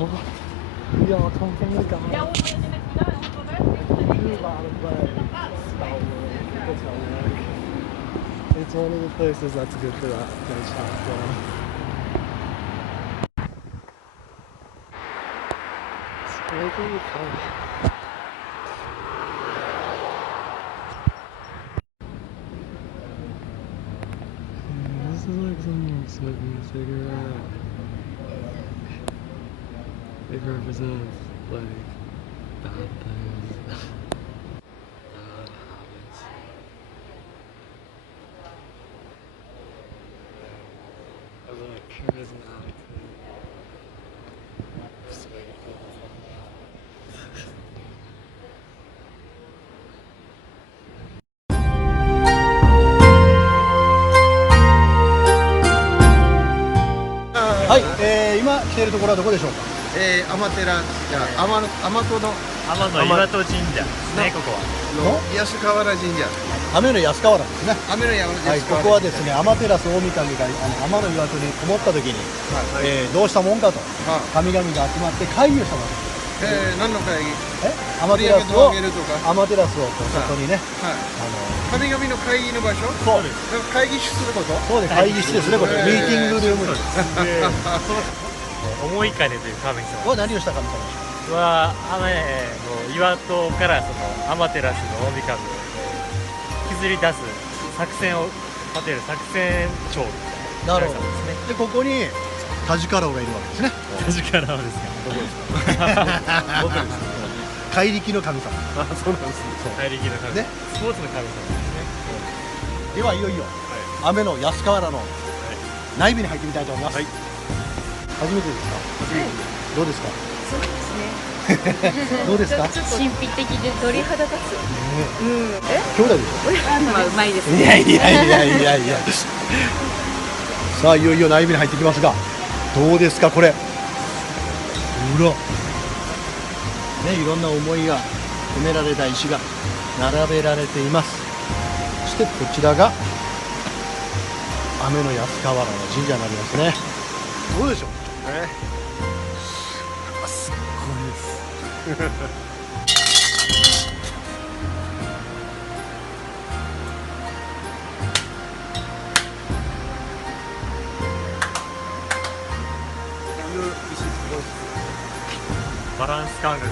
Ja, Tom van der Gaal. It's one of the places that's good for that shot. This is like someone smoking a cigarette. It represents like bad things, bad habits. A little charismatic.はい、今来ているところはどこでしょうか。天戸の天岩戸神社ですね、ここは。安川原神社。雨の安川原ですね。雨の山はい、ここはですね、天照大神が天の岩戸にこもった時に、どうしたもんかと神々が集まって会議をしたわけです。何の会議？天照をこうそこにね、神々の会議の場所？そうです。会議室のこと？そうです。会議室ですね、これ。ミーティングルームです。思い金という神様は何をした神様でしょう。は岩戸からその天照の大神を削り出す作戦を立てる作戦長みたいな神様ですね。でここにタジカラオがいるわけですね。タジカラオですか。どこですか。僕です。怪力の神様。あ、そうなんですね。怪力の神様。スポーツの神様ですね。ではいよいよ雨の安川原の内部に入ってみたいと思います。初めてですか。どうですか。そうですね。どうですか。神秘的で鳥肌立つ。兄弟でしまあうまいです。ょ。いや。さあいよいよ内部に入ってきますが、どうですかこれ。うら。ね、いろんな思いが込められた石が並べられています。そしてこちらが雨の安川原の神社になりますね。どうでしょう。すっごいです。バランス感覚。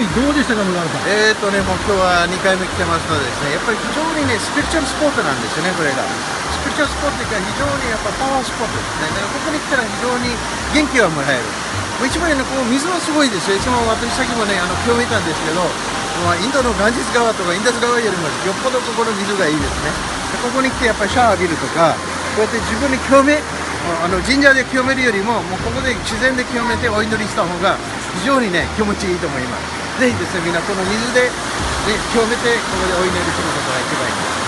どうでしたか、村原さん。もう今日は2回目来てますのでですね、やっぱり非常にね、スピリチュアルスポットなんですよね、これが。スピリチュアルスポットというか、非常にやっぱパワースポットですね。だからここに来たら非常に元気がもらえる。もう一番ね、ここ水はすごいですよ。いつも私さっきもね、今日見たんですけど、インドのガンジス川とかインダス川よりもよっぽどここの水がいいですね。でここに来てやっぱりシャワー浴びるとか、こうやって自分に清め、神社で清めるよりも、もうここで自然で清めてお祈りした方が非常にね、気持ちいいと思います。ぜひですね、みんなこの水で、清めてここでお祈りすることが一番いいです。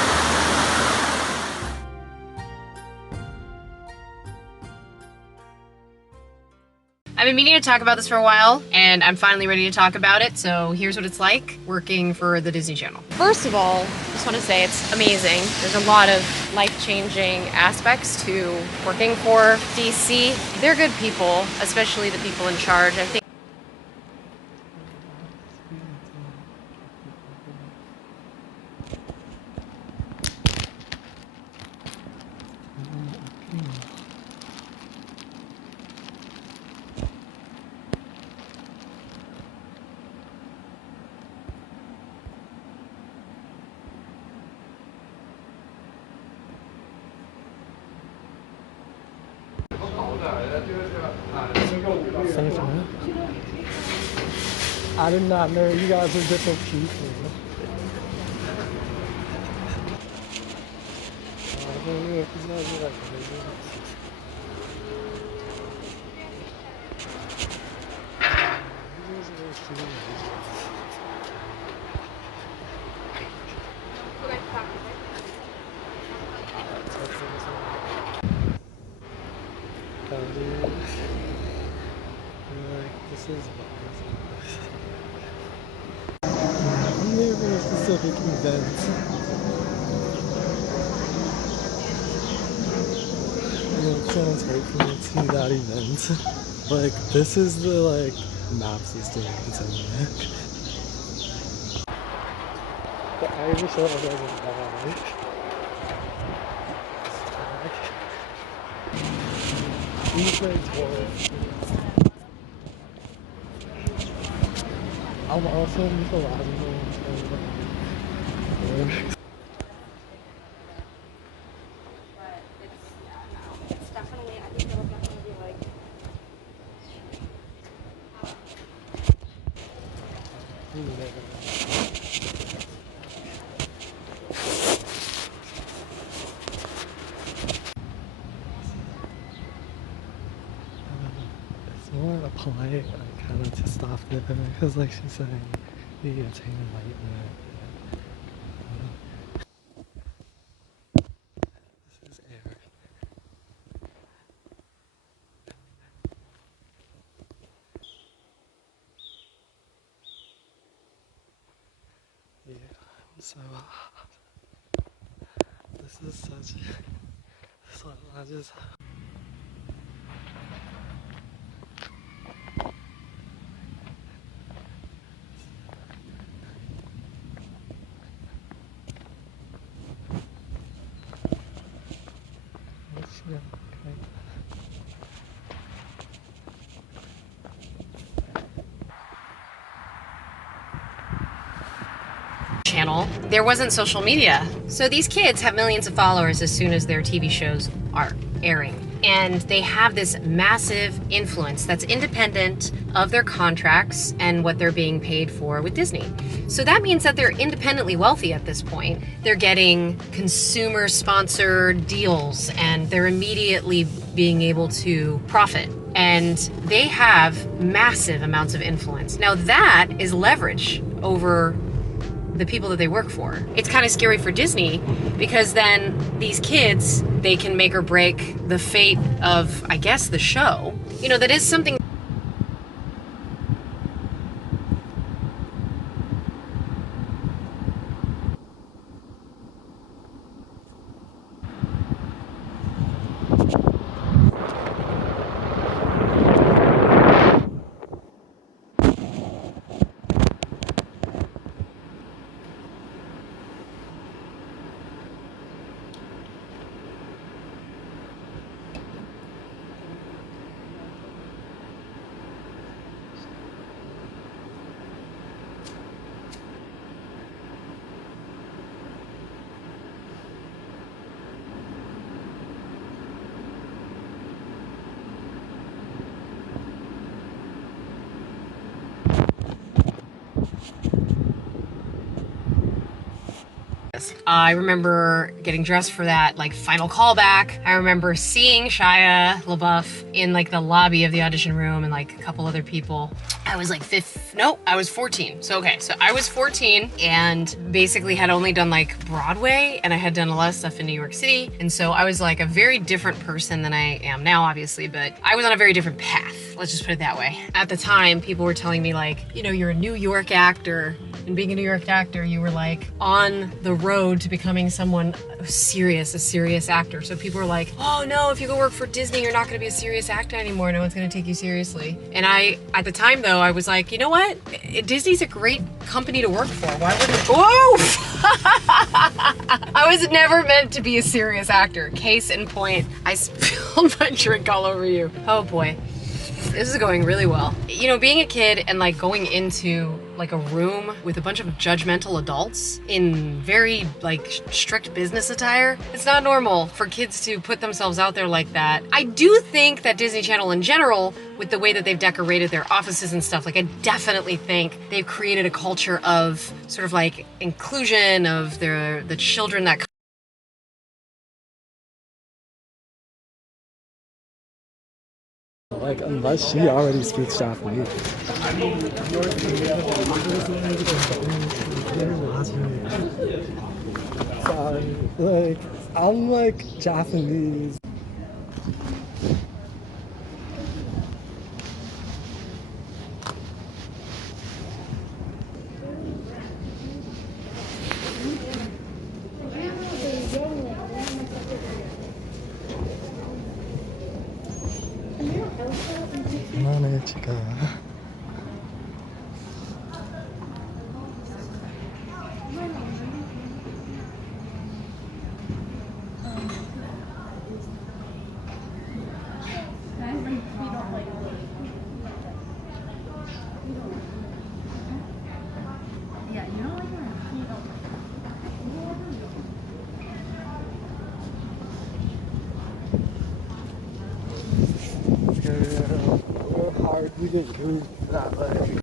I've been meaning to talk about this for a while, and I'm finally ready to talk about it, so here's what it's like working for the Disney Channel. First of all, I just want to say it's amazing. There's a lot of life-changing aspects to working for DC. They're good people, especially the people in charge. I think I did not know you guys are different people. This is I'm here for a specific event. It's gonna take me to that event. Like, this is the, like, map system that's in there. The Irish level doesn't die. These things work. I'm also in the last one. It's definitely, I think it'll definitely be like. It's more a polite, like, kind of to stop there, because, like she's saying, you attain enlightenment. This is air. Yeah, so this is such. So I just. Yeah, okay. Channel, there wasn't social media. So these kids have millions of followers as soon as their TV shows are airing. And they have this massive influence that's independent of their contracts and what they're being paid for with Disney. So that means that they're independently wealthy at this point. They're getting consumer sponsored deals and they're immediately being able to profit. And they have massive amounts of influence. Now that is leverage over the people that they work for. It's kind of scary for Disney because then these kids, they can make or break the fate of, I guess, the show. You know, that is something. I remember getting dressed for that like final callback. I remember seeing Shia LaBeouf in like the lobby of the audition room and like a couple other people. I was like I was 14. So okay, so I was 14 and basically had only done like Broadway and I had done a lot of stuff in New York City. And so I was like a very different person than I am now, obviously, but I was on a very different path. Let's just put it that way. At the time, people were telling me like, you know, you're a New York actor. And being a New York actor, you were like on the road to becoming someone serious, a serious actor. So people were like, oh no, if you go work for Disney, you're not gonna be a serious actor anymore. No one's gonna take you seriously. And at the time though, I was like, you know what? Disney's a great company to work for. Why wouldn't, whoa! I was never meant to be a serious actor. Case in point, I spilled my drink all over you. Oh boy. This is going really well. You know, being a kid and like going into like a room with a bunch of judgmental adults in very like strict business attire, it's not normal for kids to put themselves out there like that. I do think that Disney Channel in general, with the way that they've decorated their offices and stuff, like I definitely think they've created a culture of sort of like inclusion of the children that Like, unless she already speaks Japanese. Sorry, like, I'm like Japanese. Manechika. We're hardly getting used that way.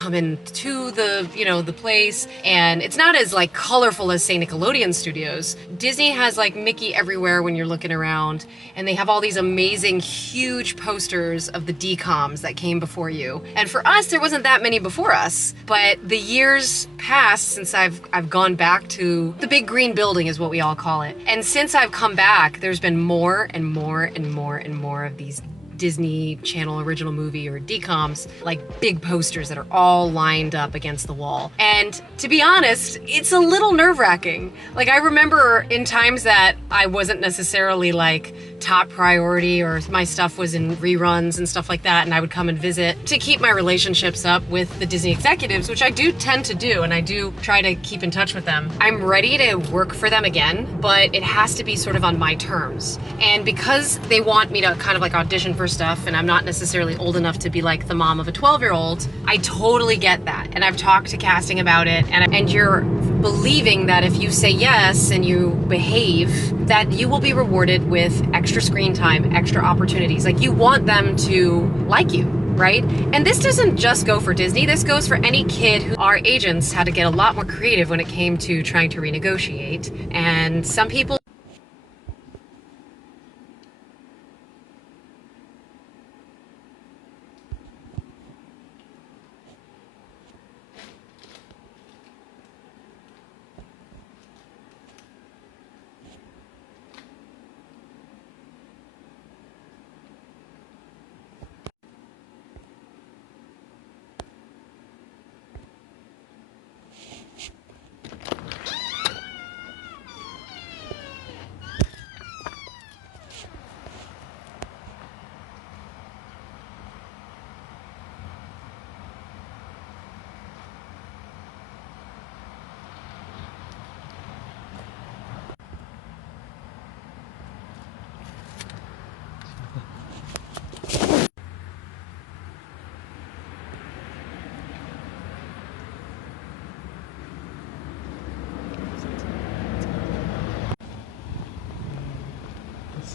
Come into the, the place, and it's not as like colorful as say Nickelodeon Studios. Disney has like Mickey everywhere when you're looking around, and they have all these amazing huge posters of the DComs that came before you. And for us, there wasn't that many before us, but the years passed since I've gone back to the big green building is what we all call it. And since I've come back, there's been more and more and more and more of these Disney Channel original movie or DComs, like big posters that are all lined up against the wall. And to be honest, it's a little nerve-wracking. Like I remember in times that I wasn't necessarily like top priority or my stuff was in reruns and stuff like that, and I would come and visit to keep my relationships up with the Disney executives, which I do tend to do, and I do try to keep in touch with them. I'm ready to work for them again, but it has to be sort of on my terms. And because they want me to kind of like audition for stuff, and I'm not necessarily old enough to be like the mom of a 12-year-old, I totally get that. And I've talked to casting about it, and you're believing that if you say yes and you behave, that you will be rewarded with extra screen time, extra opportunities. Like you want them to like you, right? And this doesn't just go for Disney, this goes for any kid who our agents had to get a lot more creative when it came to trying to renegotiate. And some people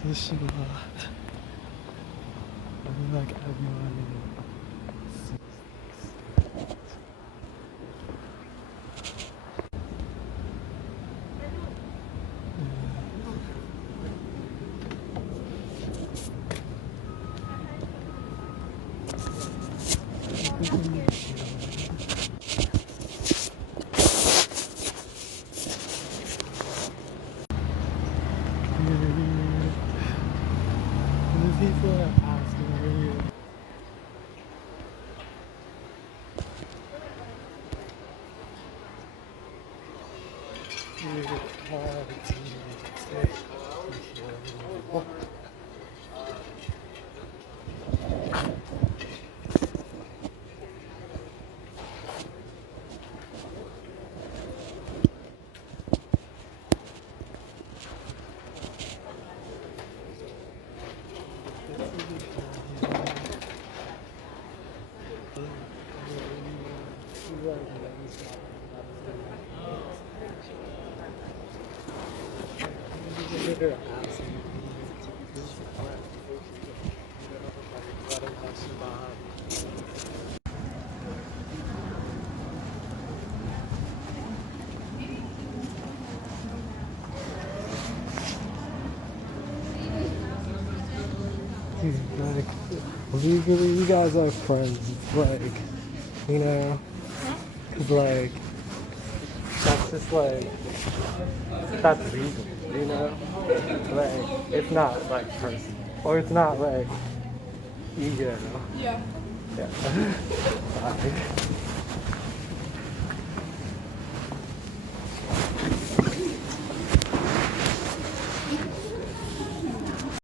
This is like everyone. People are asking me. Like, legally, you guys are friends. It's like, you know, cause like, that's just like, that's legal, you know? Like, it's not like personal. Or it's not like ego. Yeah. Yeah. Like,